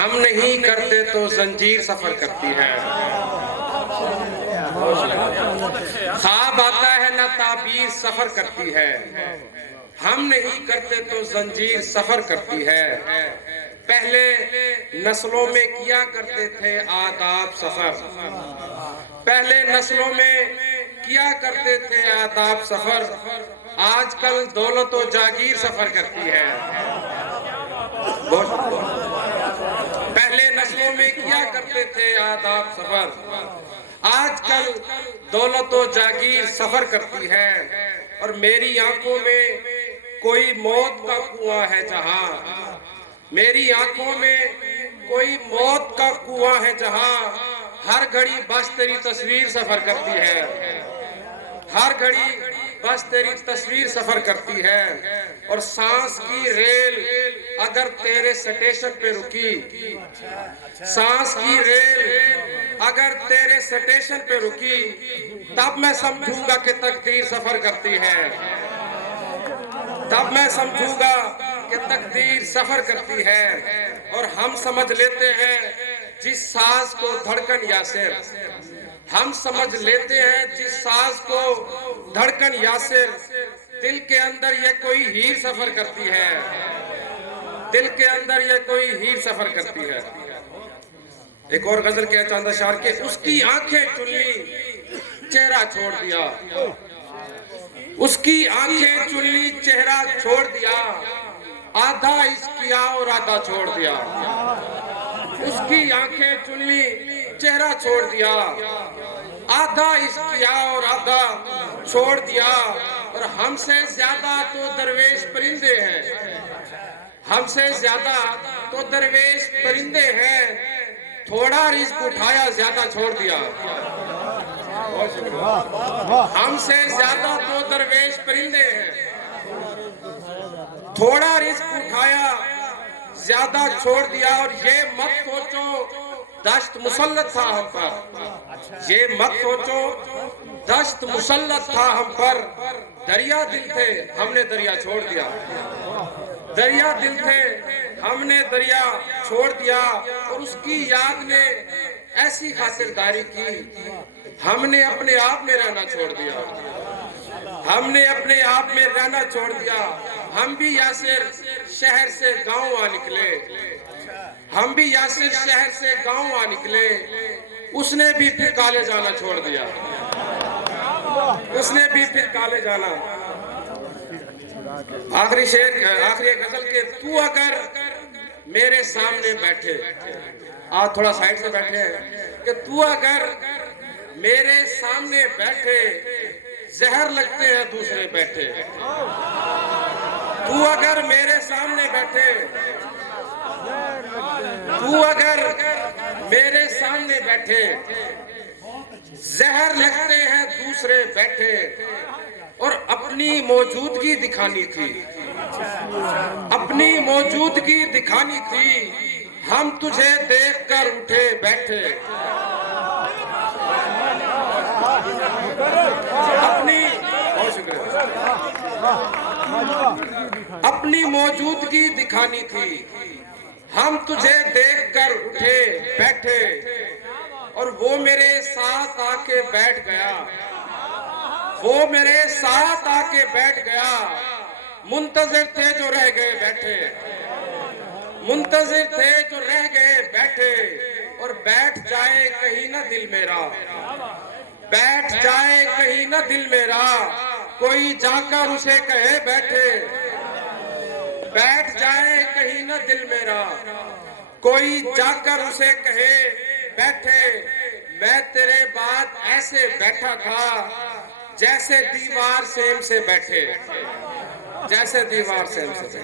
हम नहीं करते तो जंजीर सफर करती है। ख्वाब आता है ना ताबीर सफर करती है। हम नहीं करते तो जंजीर सफर करती है। पहले नस्लों में किया करते थे आदाब सफर, पहले नस्लों में किया करते थे आदाब सफर। आजकल दौलत और जागीर सफर करती है। पहले नस्लों में किया करते थे आदाब सफर, आजकल दौलत और जागीर सफर करती है। और मेरी आंखों में कोई मौत का कुआं है जहां, मेरी आंखों में कोई मौत का कुआं है जहां हर घड़ी बस तेरी तस्वीर सफर करती है। हर घड़ी बस तेरी तस्वीर सफर करती है। और सांस की रेल अगर तेरे स्टेशन पे रुकी, सांस की रेल अगर तेरे स्टेशन पे रुकी, तब मैं समझूंगा कि तकदीर सफर करती है। तब मैं समझूंगा कि तकदीर सफर करती है। और हम समझ लेते हैं जिस सांस को धड़कन यासिर, हम समझ लेते हैं जिस सांस को धड़कन यासिर, दिल के अंदर ये कोई हीर सफर करती है। दिल के अंदर ये कोई हीर सफर करती है। एक और गजल के चांद अशार के, उसकी आंखें चुनली चेहरा छोड़ दिया, उसकी आंखें चुनली चेहरा छोड़ दिया, आधा इश्क किया और आधा छोड़ दिया। उसकी आंखें चुनली चेहरा छोड़ दिया, आधा इश्क किया और आधा छोड़ दिया। और हमसे ज्यादा तो दरवेश परिंदे हैं, हमसे ज्यादा तो दरवेश परिंदे हैं, थोड़ा रिस्क उठाया ज्यादा छोड़ दिया। हमसे ज्यादा तो दरवेश परिंदे हैं, थोड़ा रिस्क उठाया ज्यादा छोड़ दिया। और ये मत सोचो दश्त मुसल्लत था हम पर, ये मत सोचो दश्त मुसल्लत था हम पर। दरिया दिल थे हमने दरिया छोड़ दिया, दरिया दिल थे हमने दरिया छोड़ दिया। और उसकी याद ने ऐसी खातिरदारी की, हमने अपने आप में रहना छोड़ दिया, हमने अपने आप में रहना छोड़ दिया। हम भी यासिर शहर से गांव आ निकले, हम भी यासिर शहर से गांव आ निकले, उसने भी फिर कॉलेज जाना छोड़ दिया, उसने भी फिर कॉलेज जाना। आखिरी शेर, आखिरी गजल के, तू अगर मेरे सामने बैठे, आज थोड़ा साइड से बैठे हैं, कि तू अगर मेरे सामने बैठे, जहर लगते हैं दूसरे बैठे। तू अगर मेरे सामने बैठे, तू अगर मेरे सामने बैठे, जहर लगते हैं दूसरे बैठे। और अपनी मौजूदगी दिखानी थी, अपनी मौजूदगी दिखानी थी, हम तुझे देखकर उठे बैठे। अपनी मौजूदगी दिखानी थी, हम तुझे देखकर उठे बैठे। और वो मेरे साथ आके बैठ गया, वो मेरे साथ आके बैठ गया। मुंतजिर थे जो रह गए बैठे, मुंतजिर थे जो रह गए बैठे। और बैठ जाए कहीं ना दिल मेरा, बैठ जाए कहीं ना दिल मेरा, कोई जाकर उसे कहे बैठे। बैठ जाए कहीं ना दिल मेरा, कोई जाकर उसे कहे बैठे। मैं तेरे बाद ऐसे बैठा था जैसे दीवार सेम से बैठे, जैसे दीवार सेम से बैठे।